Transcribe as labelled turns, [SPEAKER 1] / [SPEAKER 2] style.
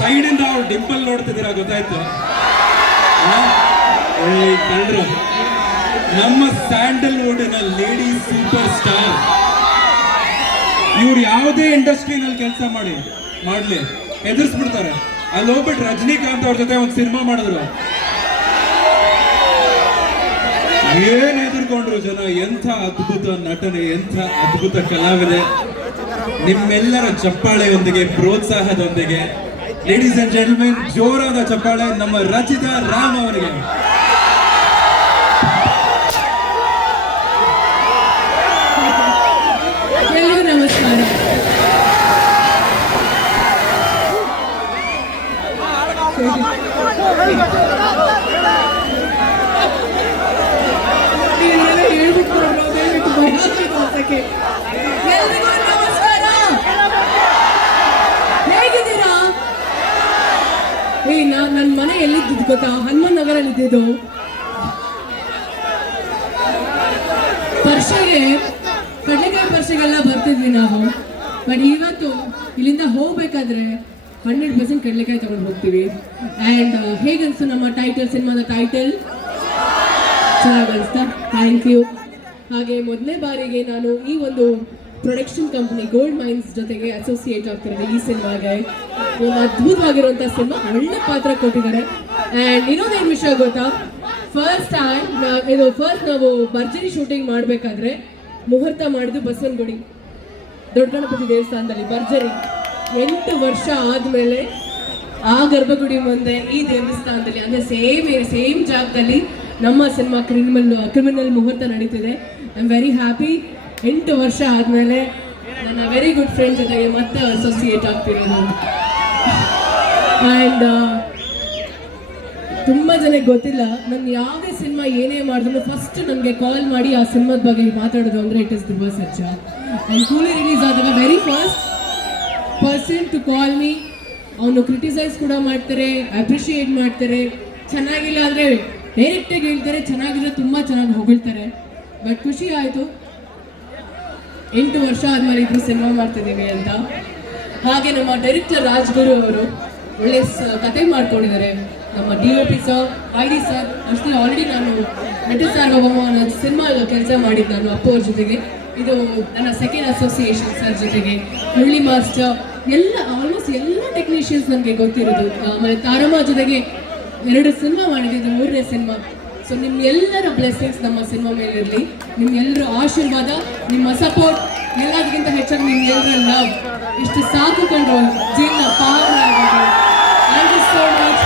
[SPEAKER 1] Side ಇಂದ ಅವ್ರು ಡಿಂಪಲ್ ನೋಡ್ತಿದ್ದೀರಾ ಗೊತ್ತಾಯ್ತು? ಕಳ್ರು ನಮ್ಮ ಸ್ಯಾಂಡಲ್ವುಡ್ನ ಲೇಡಿ ಸೂಪರ್ ಸ್ಟಾರ್. ಇವ್ರು ಯಾವುದೇ ಇಂಡಸ್ಟ್ರಿನಲ್ಲಿ ಕೆಲಸ ಮಾಡಿ, ಮಾಡ್ಲಿ. ಎದುರಿಸ್ಬಿಡ್ತಾರೆ ಅಲ್ಲಿ ಹೋಗ್ಬಿಟ್ಟು ರಜನಿಕಾಂತ್ ಅವ್ರ ಜೊತೆ ಒಂದು ಸಿನಿಮಾ ಮಾಡಿದ್ರು. ಏನ್ ಎದುರ್ಕೊಂಡ್ರು ಜನ? ಎಂಥ ಅದ್ಭುತ ನಟನೆ, ಎಂಥ ಅದ್ಭುತ ಕಲಾವಿದೆ. ನಿಮ್ಮೆಲ್ಲರ ಚಪ್ಪಾಳೆಯೊಂದಿಗೆ, ಪ್ರೋತ್ಸಾಹದೊಂದಿಗೆ ಲೇಡೀಸ್ ಅಂಡ್ ಜೆಂಟಲ್ಮೆನ್ ಜೋರಾದ ಚಪ್ಪಾಳೆ ನಮ್ಮ ರಚಿತಾ ರಾಮ್ ಅವರಿಗೆ
[SPEAKER 2] ಎಲ್ರಿಗೂ ನಮಸ್ಕಾರ ನೀವೆಲ್ಲ ಹೇಳ್ಬಿಟ್ಟು ನನ್ನ ಮನೆ ಎಲ್ಲಿದ್ದು ಗೊತ್ತಾ? ಹನುಮನ್ ನಗರಲ್ಲಿ ಇದ್ದಿದ್ದು ಪರ್ಷೆಗೆ ಕಡಲೆಕಾಯಿ ಪರ್ಷೆಗೆಲ್ಲ ಬರ್ತಿದ್ವಿ ನಾವು. ಬಟ್ ಇವತ್ತು ಇಲ್ಲಿಂದ ಹೋಗ್ಬೇಕಾದ್ರೆ ಹಂಡ್ರೆಡ್ ಪರ್ಸೆಂಟ್ ಕಡಲೆಕಾಯಿ ತಗೊಂಡು ಹೋಗ್ತೀವಿ. ಆ್ಯಂಡ್ ಹೇಗನ್ಸು ನಮ್ಮ ಟೈಟಲ್ ಸಿನಿಮಾದ ಟೈಟಲ್ ಚೆನ್ನಾಗಿ ಅನಿಸ್ತಾ ಥ್ಯಾಂಕ್ ಯು ಹಾಗೆ ಮೊದಲನೇ ಬಾರಿಗೆ ನಾನು ಈ ಒಂದು ಪ್ರೊಡಕ್ಷನ್ ಕಂಪ್ನಿ ಗೋಲ್ಡ್ ಮೈನ್ಸ್ ಜೊತೆಗೆ ಅಸೋಸಿಯೇಟ್ ಆಗ್ತಿರೋದು ಈ ಸಿನಿಮಾಗೆ. ಒಂದು ಅದ್ಭುತವಾಗಿರುವಂಥ ಸಿನಿಮಾ, ಒಳ್ಳೆ ಪಾತ್ರ ಕೊಟ್ಟಿದ್ದಾರೆ. ಆ್ಯಂಡ್ ಇನ್ನೊಂದೇನು ವಿಷಯ ಗೊತ್ತಾ? ಫಸ್ಟ್ ಟೈಮ್ ಇದು ಫಸ್ಟ್ ನಾವು ಭರ್ಜರಿ ಶೂಟಿಂಗ್ ಮಾಡಬೇಕಾದ್ರೆ ಮುಹೂರ್ತ ಮಾಡಿದ್ದು ಬಸವನಗುಡಿ. ದೊಡ್ಡ ಗಣಪತಿ ದೇವಸ್ಥಾನದಲ್ಲಿ ಭರ್ಜರಿ. ಎಂಟು ವರ್ಷ ಆದಮೇಲೆ ಆ ಗರ್ಭಗುಡಿ ಮುಂದೆ ಈ ದೇವಸ್ಥಾನದಲ್ಲಿ, ಅಂದರೆ ಸೇಮ್ ಸೇಮ್ ಜಾಗದಲ್ಲಿ ನಮ್ಮ ಸಿನಿಮಾ ಕ್ರಿಮಿನಲ್ ಕ್ರಿಮಿನಲ್ ಮುಹೂರ್ತ ನಡೀತಿದೆ. ಐ ಆಮ್ ವೆರಿ ಹ್ಯಾಪಿ ಎಂಟು ವರ್ಷ ಆದಮೇಲೆ ನನ್ನ ವೆರಿ ಗುಡ್ ಫ್ರೆಂಡ್ ಜೊತೆಗೆ ಮತ್ತೆ ಅಸೋಸಿಯೇಟ್ ಆಗ್ತಿರೋದು. ಆ್ಯಂಡ್ ತುಂಬ ಜನಕ್ಕೆ ಗೊತ್ತಿಲ್ಲ, ನಾನು ಯಾವುದೇ ಸಿನಿಮಾ ಏನೇ ಮಾಡಿದ್ರು ಫಸ್ಟ್ ನನಗೆ ಕಾಲ್ ಮಾಡಿ ಆ ಸಿನಿಮಾದ ಬಗ್ಗೆ ಮಾತಾಡೋದು ಅಂದರೆ ಇಟ್ ಇಸ್ ದುರ್ಬಾ ಸಚ್ಚ ಆ್ಯಂಡ್ ಕೂಲಿ ರಿಲೀಸ್ ಆದಾಗ very first person to call me ಅವನು ಕ್ರಿಟಿಸೈಸ್ ಕೂಡ ಮಾಡ್ತಾರೆ ಅಪ್ರಿಷಿಯೇಟ್ ಮಾಡ್ತಾರೆ. ಚೆನ್ನಾಗಿಲ್ಲ ಅಂದರೆ ಡೈರೆಕ್ಟಾಗಿ ಹೇಳ್ತಾರೆ, ಚೆನ್ನಾಗಿದ್ರೆ ತುಂಬ ಚೆನ್ನಾಗಿ ಹೊಗಳ್ತಾರೆ. ಬಟ್ ಖುಷಿ ಆಯಿತು. ಎಂಟು ವರ್ಷ ಆದಮೇಲೆ ಇಬ್ಬರು ಸಿನಿಮಾ ಮಾಡ್ತಿದ್ದೀವಿ ಅಂತ. ಹಾಗೆ ನಮ್ಮ ಡೈರೆಕ್ಟರ್ ರಾಜ್ಗುರು ಅವರು ಒಳ್ಳೆ ಕತೆ ಮಾಡ್ಕೊಂಡಿದ್ದಾರೆ. ನಮ್ಮ D O P sir I D sir ಅಷ್ಟೇ ಆಲ್ರೆಡಿ ನಾನು ನಟ ಸಾರ್ವಭೌಮ ಅನ್ನೋ ಸಿನಿಮಾ ಕೆಲಸ ಮಾಡಿದ್ದು ನಾನು ಅಪ್ಪ ಅವ್ರ ಜೊತೆಗೆ. ಇದು ನನ್ನ ಸೆಕೆಂಡ್ ಅಸೋಸಿಯೇಷನ್ ಸರ್ ಜೊತೆಗೆ. ಹುಳ್ಳಿ ಮಾಸ್ಟರ್ ಎಲ್ಲ ಆಲ್ಮೋಸ್ಟ್ ಎಲ್ಲ ಟೆಕ್ನಿಷಿಯನ್ಸ್ ನನಗೆ ಗೊತ್ತಿರೋದು. ಆಮೇಲೆ ತಾರಮ್ಮ ಜೊತೆಗೆ ಎರಡು ಸಿನಿಮಾ ಮಾಡಿದ್ದೆ ಮೂರನೇ ಸಿನಿಮಾ ಸೊ ನಿಮ್ಮ ಎಲ್ಲರ ಬ್ಲೆಸ್ಸಿಂಗ್ಸ್ ನಮ್ಮ ಸಿನಿಮಾ ಮೇಲಿರಲಿ. ನಿಮ್ಮೆಲ್ಲರ ಆಶೀರ್ವಾದ, ನಿಮ್ಮ ಸಪೋರ್ಟ್ ಎಲ್ಲದಕ್ಕಿಂತ ಹೆಚ್ಚಾಗಿ ನಿಮ್ಮೆಲ್ಲರ ಲವ್ ಇಷ್ಟು ಕಂಡು ಜೀವನ ಪಾರ ಆಗಿದೆ ಥ್ಯಾಂಕ್ ಯು ಸೋ ಮಚ್